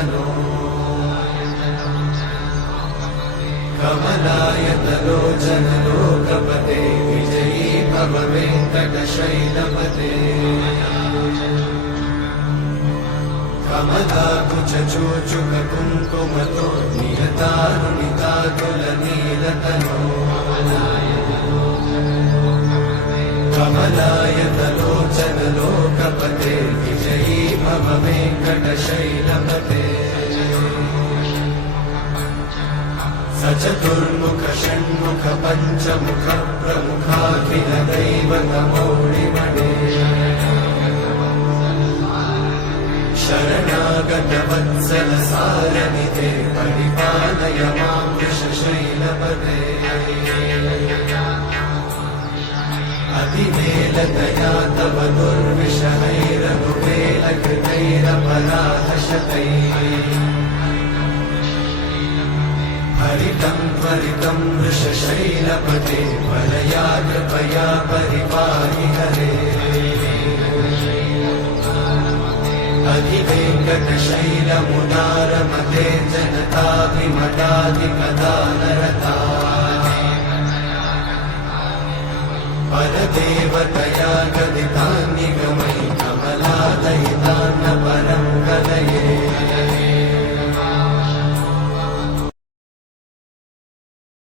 तनो कमलायतलोचन लोकपते विजयी भव वेङ्कटशैलपते कमलाकुचूचुक कुङ्कुमतो नियतारुणितातुलनीलतनो कमलायतलोचन लोकपते विजयी भव वेङ्कटशैलपते सचतुर्मुख षण्मुख पञ्चमुख प्रमुखाखिल दैवतमौलिमणे शरणागत वत्सल सारनिधे परिपालय मां वृषशैलपते अतिवेलतया तव दुर्विषहैरनुवेलकृतैरपराधशतैः हरितं त्वरितं वृषशैलपते परया कृपया परिपाहि हरे अधिवेङ्कटशैलमुदारमते जनताभिमताधिकदानरता परदेवतया